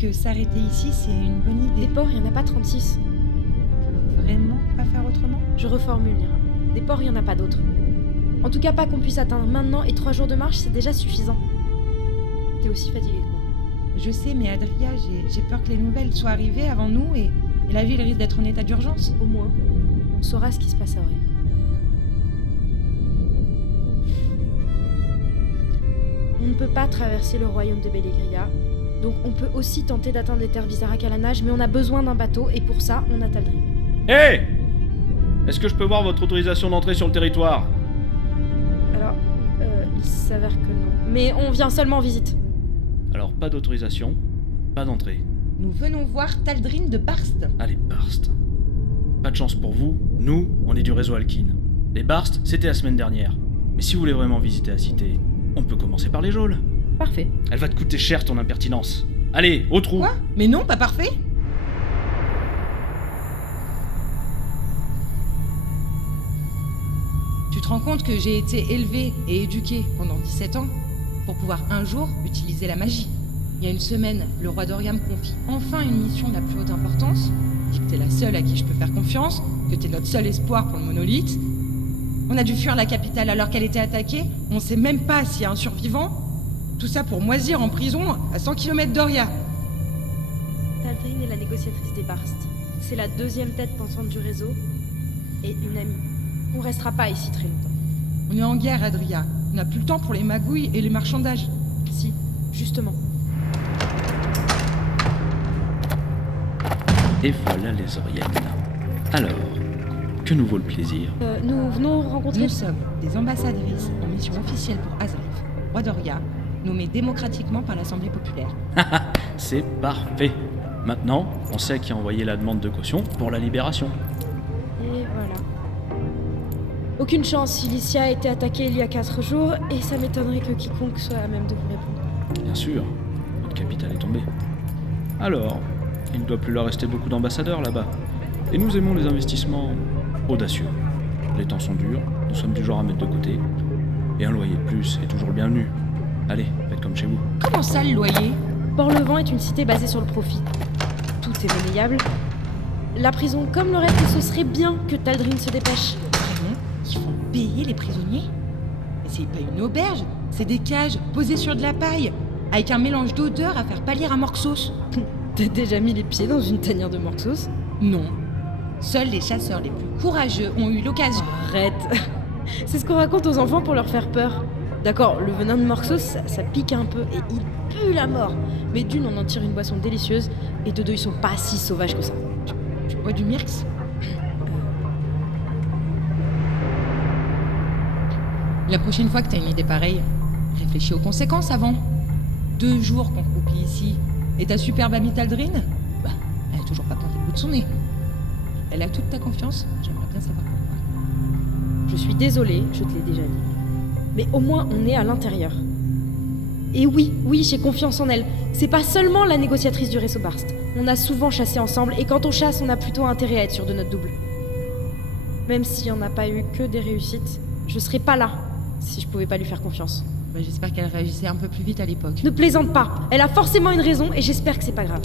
que s'arrêter ici, c'est une bonne idée. Des ports, il n'y en a pas 36. On peut vraiment pas faire autrement? Je reformule, Lyra. Des ports, il n'y en a pas d'autres. En tout cas, pas qu'on puisse atteindre maintenant, et 3 jours de marche, c'est déjà suffisant. T'es aussi fatiguée que moi. Je sais, mais Adria, j'ai peur que les nouvelles soient arrivées avant nous et la ville risque d'être en état d'urgence. Au moins, on saura ce qui se passe à Auré. On ne peut pas traverser le royaume de Bellegria, donc on peut aussi tenter d'atteindre les terres Vizarak à la nage, mais on a besoin d'un bateau, et pour ça, on a Taldrin. Hé Est-ce que je peux voir votre autorisation d'entrée sur le territoire? Alors, il s'avère que non. Mais on vient seulement en visite. Alors, pas d'autorisation, pas d'entrée. Nous venons voir Taldrin de Barst. Allez, Barst. Pas de chance pour vous, nous, on est du réseau Alkine. Les Barst, c'était la semaine dernière. Mais si vous voulez vraiment visiter la cité, on peut commencer par les geôles. Parfait. Elle va te coûter cher ton impertinence. Allez, au trou. Quoi? Mais non, pas parfait. Tu te rends compte que j'ai été élevée et éduquée pendant 17 ans pour pouvoir un jour utiliser la magie. Il y a une semaine, le roi Doria me confie enfin une mission de la plus haute importance. Il dit que t'es la seule à qui je peux faire confiance, que t'es notre seul espoir pour le monolithe. On a dû fuir la capitale alors qu'elle était attaquée. On sait même pas s'il y a un survivant. Tout ça pour moisir en prison à 100 km d'Oria. Taldrin est la négociatrice des Barst. C'est la 2e tête pensante du réseau et une amie. On restera pas ici très longtemps. On est en guerre, Adria. On n'a plus le temps pour les magouilles et les marchandages. Si, justement. Et voilà les Oriennes. Alors, que nous vaut le plaisir? Nous venons rencontrer... Nous sommes des ambassadrices en mission officielle pour Azrif, roi d'Oria, nommé démocratiquement par l'Assemblée populaire. C'est parfait. Maintenant, on sait à qui envoyer la demande de caution pour la libération. Et voilà. Aucune chance, Ilicia a été attaquée il y a 4 jours, et ça m'étonnerait que quiconque soit à même de vous répondre. Bien sûr, notre capitale est tombée. Alors, il ne doit plus leur rester beaucoup d'ambassadeurs là-bas. Et nous aimons les investissements audacieux. Les temps sont durs, nous sommes du genre à mettre de côté. Et un loyer de plus est toujours le bienvenu. Allez, faites comme chez vous. Comment ça, le loyer? Port-le-Vent est une cité basée sur le profit. Tout est monnayable. La prison comme le reste, ce serait bien que Taldrin se dépêche. Vraiment? Ils font payer les prisonniers? Et c'est pas une auberge, c'est des cages posées sur de la paille, avec un mélange d'odeurs à faire pâlir un morxos. T'as déjà mis les pieds dans une tanière de morxos? Non. Seuls les chasseurs les plus courageux ont eu l'occasion. Arrête. C'est ce qu'on raconte aux enfants pour leur faire peur. D'accord, le venin de morxos, ça pique un peu et il pue la mort. Mais d'une, on en tire une boisson délicieuse, et de deux, ils sont pas si sauvages que ça. Tu bois du Mirx? La prochaine fois que t'as une idée pareille, réfléchis aux conséquences avant. 2 jours qu'on croupit ici, et ta superbe amie Taldrin, bah, elle a toujours pas pointé le bout de son nez. Elle a toute ta confiance, j'aimerais bien savoir pourquoi. Je suis désolée, je te l'ai déjà dit. Mais au moins, on est à l'intérieur. Et oui, j'ai confiance en elle. C'est pas seulement la négociatrice du réseau Barst. On a souvent chassé ensemble, et quand on chasse, on a plutôt intérêt à être sûr de notre double. Même s'il n'y en a pas eu que des réussites, je serais pas là si je pouvais pas lui faire confiance. Bah, j'espère qu'elle réagissait un peu plus vite à l'époque. Ne plaisante pas, elle a forcément une raison, et j'espère que c'est pas grave.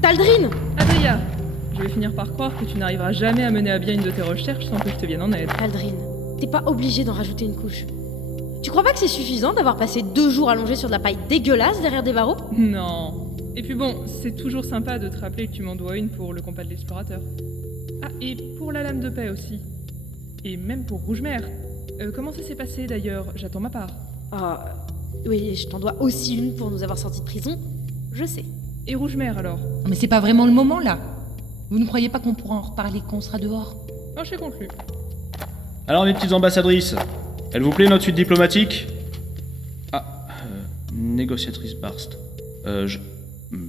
Taldrin! Adria, je vais finir par croire que tu n'arriveras jamais à mener à bien une de tes recherches sans que je te vienne en aide. Taldrin, t'es pas obligé d'en rajouter une couche. Tu crois pas que c'est suffisant d'avoir passé 2 jours allongés sur de la paille dégueulasse derrière des barreaux? Non. Et puis bon, c'est toujours sympa de te rappeler que tu m'en dois une pour le compas de l'explorateur. Ah, et pour la lame de paix aussi. Et même pour Rougemère. Comment ça s'est passé d'ailleurs? J'attends ma part. Ah, oui, je t'en dois aussi une pour nous avoir sortis de prison. Je sais. Et Rougemère alors? Mais c'est pas vraiment le moment là. Vous ne croyez pas qu'on pourra en reparler quand on sera dehors? Oh, j'ai conclu. Alors mes petites ambassadrices, elle vous plaît notre suite diplomatique? Ah, négociatrice Barst.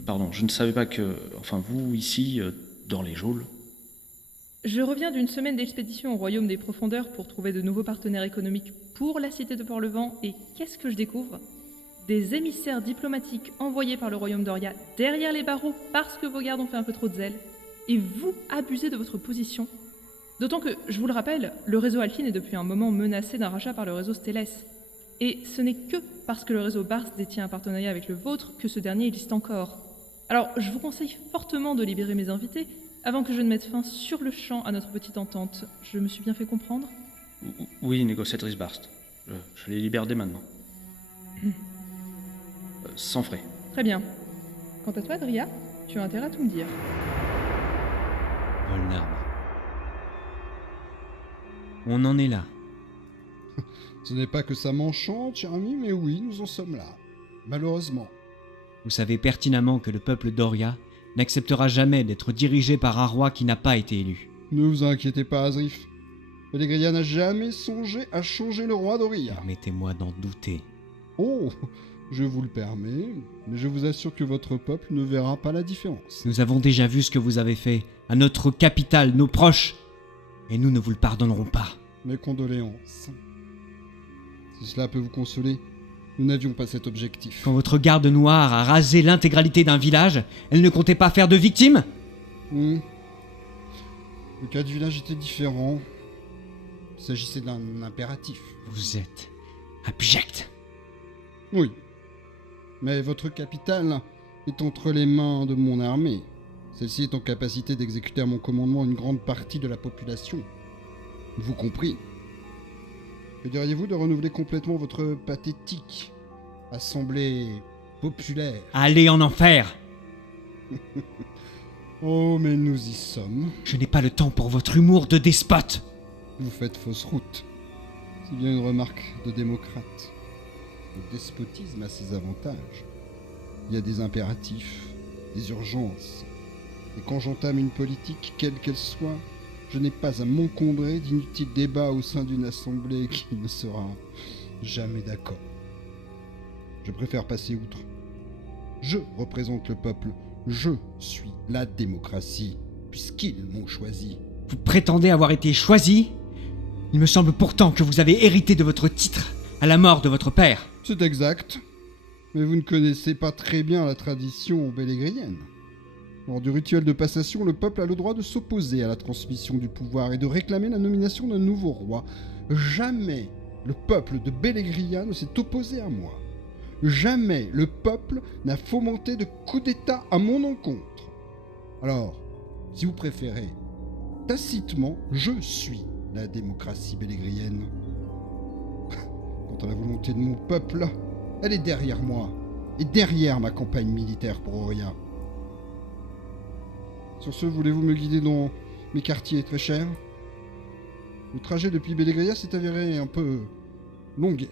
Pardon, je ne savais pas que... Enfin, vous, ici, dans les geôles... Je reviens d'une semaine d'expédition au royaume des profondeurs pour trouver de nouveaux partenaires économiques pour la cité de Port-le-Vent, et qu'est-ce que je découvre? Des émissaires diplomatiques envoyés par le royaume d'Oria derrière les barreaux parce que vos gardes ont fait un peu trop de zèle. Et vous abusez de votre position. D'autant que, je vous le rappelle, le réseau Alkine est depuis un moment menacé d'un rachat par le réseau Stélès. Et ce n'est que parce que le réseau Barst détient un partenariat avec le vôtre que ce dernier existe encore. Alors, je vous conseille fortement de libérer mes invités avant que je ne mette fin sur le champ à notre petite entente. Je me suis bien fait comprendre ? Oui, négociatrice Barst. Je les libère dès maintenant. Sans frais. Très bien. Quant à toi, Adria, tu as intérêt à tout me dire. Volnarb. On en est là. Ce n'est pas que ça m'enchante, cher ami, mais oui, nous en sommes là. Malheureusement. Vous savez pertinemment que le peuple d'Oria n'acceptera jamais d'être dirigé par un roi qui n'a pas été élu. Ne vous inquiétez pas, Azrif. Bellegria n'a jamais songé à changer le roi d'Oria. Permettez-moi d'en douter. Oh, je vous le permets, mais je vous assure que votre peuple ne verra pas la différence. Nous avons déjà vu ce que vous avez fait à notre capitale, nos proches, et nous ne vous le pardonnerons pas. Mes condoléances. Si cela peut vous consoler, nous n'avions pas cet objectif. Quand votre garde noire a rasé l'intégralité d'un village, elle ne comptait pas faire de victimes ? Le cas du village était différent. Il s'agissait d'un impératif. Vous êtes abject. Oui. Mais votre capitale est entre les mains de mon armée. Celle-ci est en capacité d'exécuter à mon commandement une grande partie de la population. Vous compris. Que diriez-vous de renouveler complètement votre pathétique assemblée populaire ? Allez en enfer. Oh, mais nous y sommes. Je n'ai pas le temps pour votre humour de despote. Vous faites fausse route. C'est bien une remarque de démocrate. Le despotisme a ses avantages. Il y a des impératifs, des urgences. Et quand j'entame une politique, quelle qu'elle soit, je n'ai pas à m'encombrer d'inutiles débats au sein d'une assemblée qui ne sera jamais d'accord. Je préfère passer outre. Je représente le peuple. Je suis la démocratie, puisqu'ils m'ont choisi. Vous prétendez avoir été choisi ? Il me semble pourtant que vous avez hérité de votre titre à la mort de votre père. C'est exact. Mais vous ne connaissez pas très bien la tradition bellegrienne. Lors du rituel de passation, le peuple a le droit de s'opposer à la transmission du pouvoir et de réclamer la nomination d'un nouveau roi. Jamais le peuple de Bellegria ne s'est opposé à moi. Jamais le peuple n'a fomenté de coup d'État à mon encontre. Alors, si vous préférez, tacitement, je suis la démocratie bellegrienne. Quant à la volonté de mon peuple, elle est derrière moi et derrière ma campagne militaire pour Oria. Sur ce, voulez-vous me guider dans mes quartiers très chers ? Le trajet depuis Bellegria s'est avéré un peu longuet.